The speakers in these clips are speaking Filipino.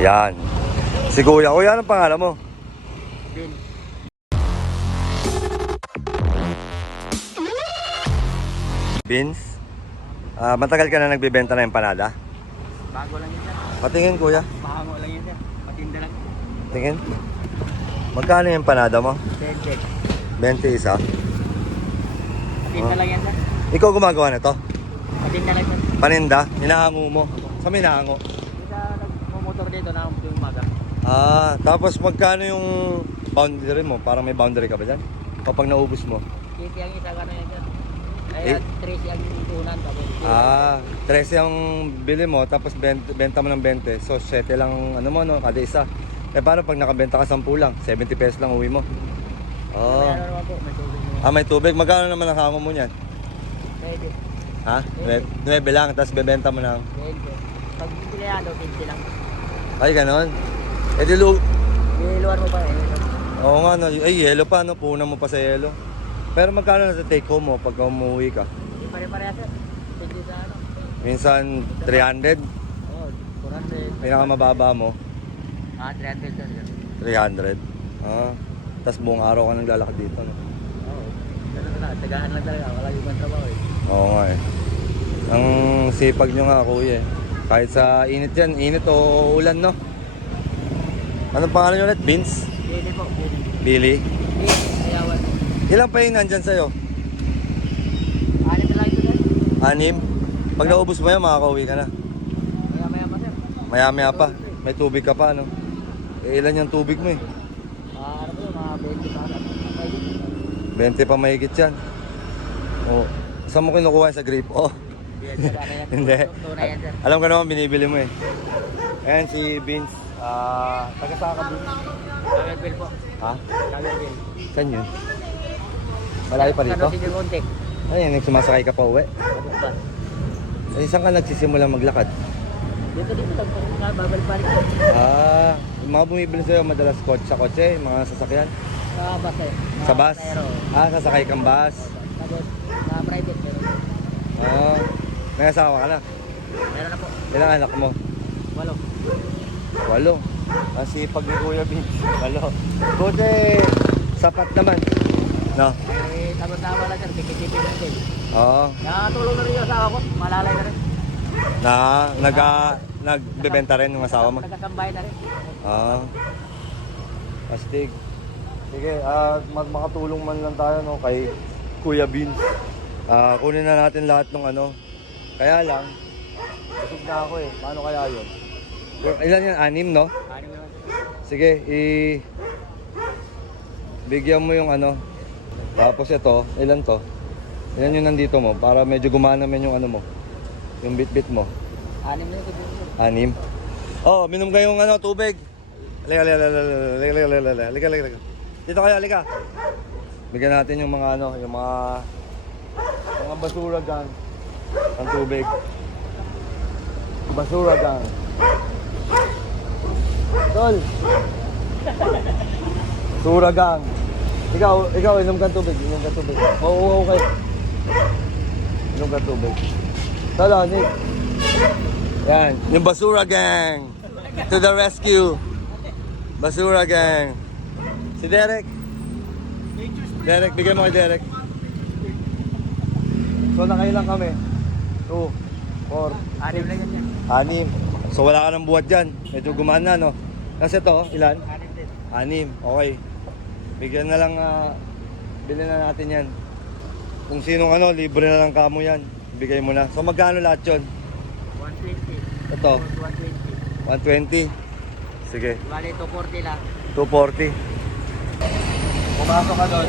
Yan. Si Kuya. Kuya, anong pangalan mo? Bin. Vince? Ah, matagal ka na nagbebenta ng empanada? Bago lang yun. Patingin, Kuya. Bago lang yun. Patinda lang. Tingin. Magkano yung empanada mo? 20. 20 isa. Patinda lang yan sir. Ikaw gumagawa nito? Patinda lang sir. Paninda? Hinahango mo? Sa may hinahango? Dito na yung umaga. Ah, tapos magkano yung boundary mo? Parang may boundary ka ba dyan? Kapag naubos mo? Kasi ang isa ka na yan. Eh? Kaya 13 ang tunan. Tapos Ah, 13 ang bili mo, tapos benta, benta mo ng 20. So, 7 lang, ano mo, no, kada isa. Eh, paano pag nakabenta ka 10 lang? 70 pesos lang uwi mo. Oh. Ano naman po. May tubig. Ah, may tubig. Magkano naman ang hango mo niyan? Pwede. Ha? 9 lang, tapos bebenta mo ng... Pwede. Pag pinilihan daw, 20 lang. Ay, ganon. Eh, di lu... Ililuan mo pa eh. Oo nga, no. Ay, yelo pa, no? Puna mo pa sa yelo. Pero magkano na sa take home mo pag umuwi ka? Pare-pareha sir. Sa ano. Minsan, 300. Oo. 400. Pinakamababa mo, Ah, 300 sir. 300. Ah. Tapos buong araw ka naglalakad dito, no? Oo. Ganun na. Tagahan lang talaga. Wala yung trabaho eh. Oo nga eh. Ang sipag nyo nga kuya eh. Kahit sa init yan, init o ulan no? Anong pangalan nyo ulit? Vince? Pwede po. Billy? Pwede. Ayawan. Ilan pa yung nandyan sa'yo? Anim na lang ito. Anim? Pag naubos mo yan, makakauwi ka na. Maya maya pa sir. Maya maya pa. May tubig ka pa, no? Eh, ilan yung tubig mo eh? Ah, ano po mga 20 pa sir. 20 pa mahigit yan. Oo. Saan mo kinukuha sa grape? Oh. Hindi. Alam ko naman, binibili mo eh. Ayan si Vince. Ah, taga saan ka Vince? Kawerbil po. Ha? Kawerbil. Saan yun? Malayo pa rito? Ano si Contact? Ayun, nagsumasakay ka pa uwi. Eh, saan ka nagsisimula maglakad? Dito dito babalik pa rin. Ah, yung mga bumibili sa'yo madalas kotse sa kotse, mga sasakyan. Sa bus eh. Mga Sa bus? Ah, sasakay kang bus. Sa private meron. Ah, may asawa ka na. Meron na po. Ilang anak mo? Walo. Walo. Ang sipag ni Kuya Vince. Walo. Buti, sapat naman. No? Eh, tama-tama lang sir. Tikitipin natin. Oo. Nakatulong na rin yung asawa ko. Malalay na rin. Na, nag, nagbebenta rin yung asawa mo. Nagkakambay na rin. Ah. Astig. Sige, ah mag makatulong man lang tayo no kay Kuya Bean. Ah, kunin na natin lahat ng ano. Kaya lang, busog na ako eh. Paano kaya yun? Ilan yan? Anim, no? Anim yun. Sige, i... Bigyan mo yung ano. Tapos ito, ilan to? Ilan yung nandito mo? Para medyo gumana men yung ano mo. Yung bit-bit mo. Anim na yung Anim? Oh, minom kayong ano, tubig. Halika, halika, halika, halika, halika, halika. Dito kayo, halika. Bigyan natin yung mga ano, yung mga mga basura dyan ng tubig. Basura gang. Tol. Basura gang. Ikaw, ikaw, inom ka tubig, inom ka tubig. Oo, okay. Inom ka tubig. Tala, Nick. Yan, yung Basura Gang. To the rescue. Basura Gang. Si Derek. Derek, bigyan mo kay Derek. So nakailang kami? 2, 4, Anim na yun sir. 6. So wala ka ng buhat dyan. Medyo gumana, no? Kasi to, ilan? Anim din. Anim. Okay. Bigyan na lang, ah, bilhin na natin yan. Kung sinong ano, libre na lang kamo yan. Bigay mo na. So magkano lahat yun? 120. Ito, 120. 120. Sige. Bali, 240 lang. 240. Pumasok ka doon.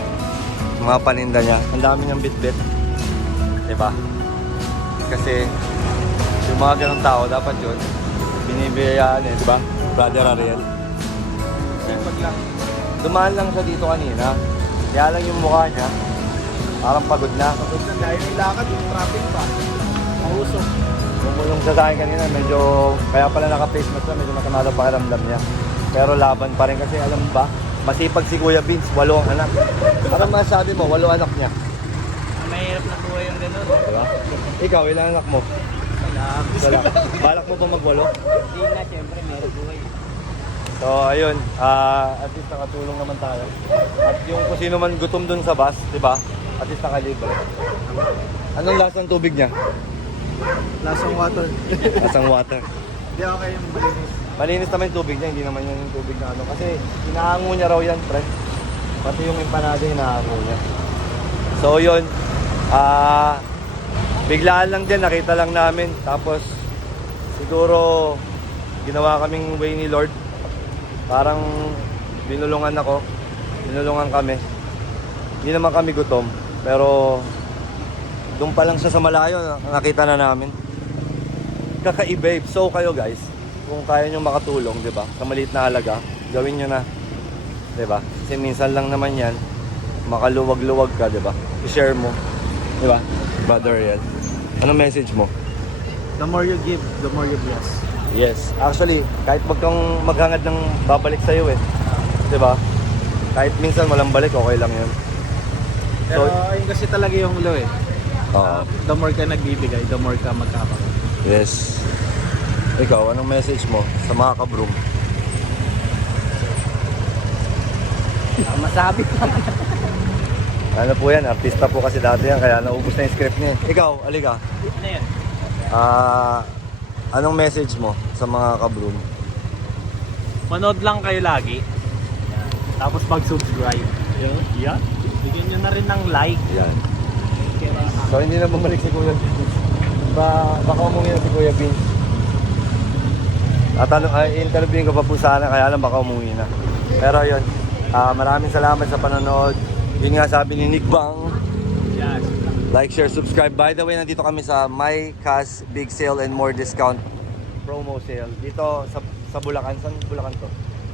mga yung paninda niya. Ang dami niyang bit-bit. Di ba? Kasi yung mga ganong tao, dapat yun, binibiyayaan eh, di ba? Brother Ariel. Sipag lang. Dumaan lang siya dito kanina. Kaya lang yung mukha niya, parang pagod na. Pagod na dahil yung lakad, yung traffic pa. Mausok. Bumulong siya sa akin kanina, medyo, kaya pala naka-face mask siya, medyo masama daw pakiramdam niya. Pero laban pa rin kasi alam ba, masipag si Kuya Vince, walo ang anak. Parang masabi mo, walo anak niya. Mahirap na buhay yung gano'n. Diba? Ikaw, ilang anak mo? Wala. Wala. Balak mo ba magwalo? Hindi na, siyempre, meron buhay. So, ayun, ah, at least nakatulong naman tayo. At yung kung sino man gutom dun sa bus, di ba? At least nakalibre. Anong lasang tubig niya? Lasang water. Lasang water. Hindi okay yung malinis. Malinis naman yung tubig niya, hindi naman yung tubig na ano. Kasi hinahango niya raw yan, pre. Pati yung empanada, hinahango niya. So yun, ah, biglaan lang din, nakita lang namin. Tapos, siguro, ginawa kaming way ni Lord. Parang, binulungan ako. Binulungan kami. Hindi naman kami gutom. Pero, doon pa lang siya sa malayo, nakita na namin kakaiba. eh. So kayo guys, kung kaya nyo makatulong, di ba? Sa maliit na halaga, gawin nyo na. Di ba? Kasi minsan lang naman yan, makaluwag-luwag ka, di ba? I-share mo. Di ba? Brother yan. Anong message mo? The more you give, the more you bless. Yes. Actually, kahit wag kang maghangad ng babalik sa'yo eh. Di ba? Kahit minsan walang balik, okay lang yun. Pero So- ayun kasi talaga yung law eh. Uh, the more ka nagbibigay, the more ka magkakaroon. Yes. Ikaw, anong message mo sa mga kabroom? Masabi pa. Ano po yan, artista po kasi dati yan, kaya naubos na yung script niya. eh. Ikaw, aliga. Ano yan? Ah, anong message mo sa mga kabroom? Manood lang kayo lagi. Tapos mag-subscribe. Yan. Yan. Bigyan nyo na rin ng like. Yan. So hindi na bumalik si Kuya Vince. Ba, baka umuwi na si Kuya Vince. At ano, ay, interviewin ko pa po sana, kaya lang baka umuwi na. Pero yun, ah, maraming salamat sa panonood. Yun nga sabi ni Nick Bang, Yes. like, share, subscribe. By the way, nandito kami sa My Cas Big Sale and More Discount promo sale. Dito sa, sa Bulacan. Saan Bulacan to?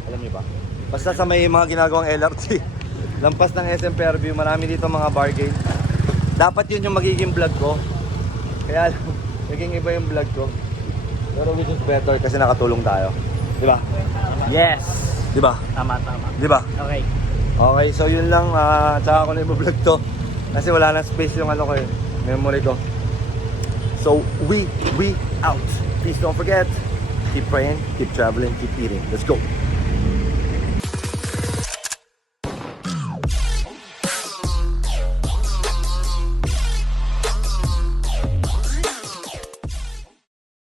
Alam niyo ba? Basta sa may mga ginagawang LRT. Lampas ng SM Fairview, marami dito mga bargain. Dapat yun yung magiging vlog ko. Kaya naging iba yung vlog ko. Pero which is better kasi nakatulong tayo. Di ba? Yes. Di ba? Tama, tama. Di ba? Okay. Okay, so yun lang. ah tsaka ko na i-vlog to. Kasi wala na space yung ano ko eh. Memory ko. So, we, we out. Please don't forget, keep praying, keep traveling, keep eating. Let's go.